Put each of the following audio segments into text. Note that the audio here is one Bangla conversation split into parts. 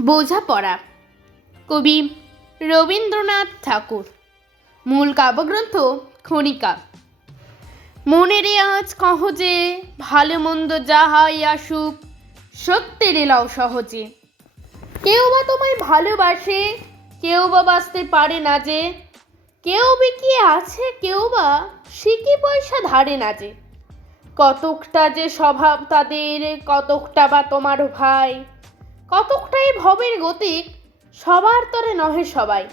বোঝাপড়া। কবি রবীন্দ্রনাথ ঠাকুর। মূল কাব্যগ্রন্থ খনিকা। মনের আজ কহ যে, ভালো মন্দ যাহাই আসুক, সত্যের এলাও সহজে। কেউ বা তোমায় ভালোবাসে, কেউ বা বাঁচতে পারে না যে, কেউ বিকিয়ে আছে, কেউ বা সিকি পয়সা ধারে না যে। কতকটা যে স্বভাব তাদের, কতকটা বা তোমার ভাই, কতকটাই ভবের গতিক, সবার তরে নহে সবাই।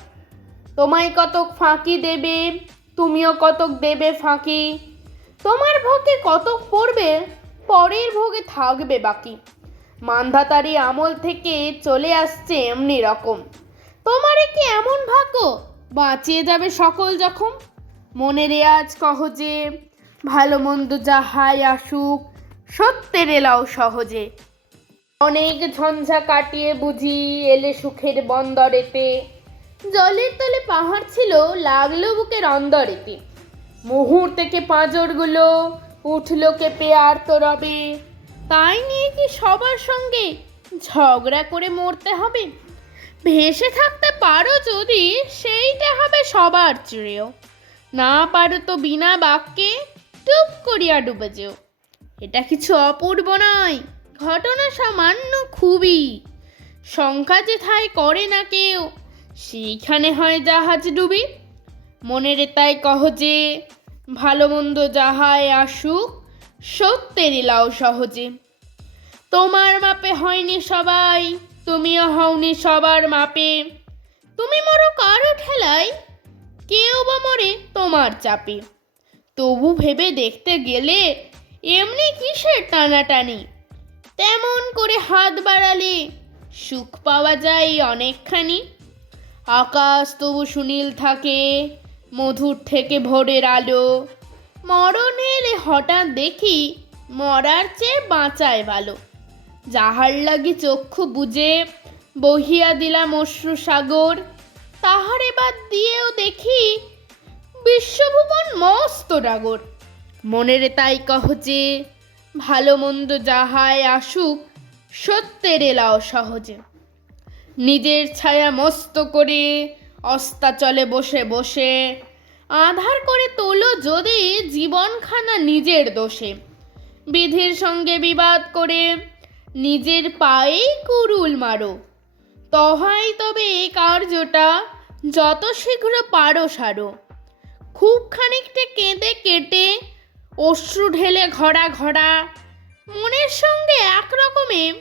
তোমায় কতক ফাঁকি দেবে, তুমিও কতক দেবে ফাঁকি। তোমার ভোগে কতক পড়বে, পরের ভোগে থাকবে বাকি। মান্ধাতারি আমল থেকে চলে আসছে এমনি রকম। তোমারে কি এমন ভাগ্য, বাঁচিয়ে যাবে সকল জখম। মনের আজ কহ যে, ভালো মন্দ যাহাই আসুক, সত্যের এলাও সহজে। অনেক ঝঞ্ঝা কাটিয়ে বুঝি এলে সুখের বন্দরেতে। জলের তলে পাহাড় ছিল, লাগলো বুকের অন্দরেতে। মুহূর্তে পাঁজরগুলো উঠলো কেঁপে আর তো রবে। তাই নিয়ে কি সবার সঙ্গে ঝগড়া করে মরতে হবে? ভেসে থাকতে পারো যদি, সেইটা হবে সবার শ্রেয়। না পারো তো বিনা বাক্যে টুপ করিয়া ডুবে যেও। এটা কিছু অপূর্ব নয়, ঘটনা সামান্য খুবই। সংখ্যা যেথায় করে না কেউ, সেইখানে হয় জাহাজ ডুবি। মনের তাই কহ যে, ভালো মন্দ যাহাই আসুক, সত্যের এলাও সহজে। তোমার মাপে হয়নি সবাই, তুমিও হওনি সবার মাপে। তুমি মরো কারো ঠেলায়, কেউ বা মরে তোমার চাপে। তবু ভেবে দেখতে গেলে এমনি কিসের টানাটানি। তেমন করে হাত বাড়ালে সুখ পাওয়া যায় অনেকখানি। আকাশ তবু সুনীল থাকে, মধুর থেকে ভোরের আলো। মরণ এলে হঠাৎ দেখি, মরার চেয়ে বাঁচায় ভালো। যাহার লাগি চক্ষু বুজে বহিয়া দিলাম অশ্রু সাগর, তাহারে বাদ দিয়েও দেখি বিশ্বভুবন মস্ত ডাগর। মনের তাই কহ যে, ভালো মন্দ যাহাই আসুক, সত্যের এলাও সহজে। নিজের ছায়া মস্ত করে অস্তাচলে বসে বসে, আধার করে তোলো যদি জীবনখানা নিজের দোষে। বিধির সঙ্গে বিবাদ করে নিজের পায়েই কুড়ুল মারো, তহাই তবে এই কার্যটা যত শীঘ্র পারো সারো। খুব খানিকটা কেঁদে কেটে অশ্রু ঢেলে ঘড়া ঘড়া, মনের সঙ্গে একরকমে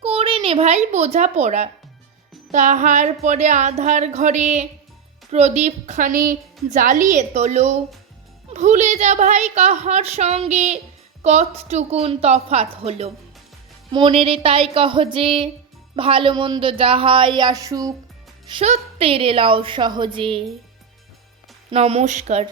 করে নে ভাই বোঝাপড়া। তাহার পরে আধার ঘরে প্রদীপখানি জ্বালিয়ে তোলো। ভুলে যা ভাই কাহার সঙ্গে কতটুকুন তফাৎ হলো। মনের তাই কহ যে, ভালো মন্দ যাহাই আসুক, সত্যের এলাও সহজে। নমস্কার।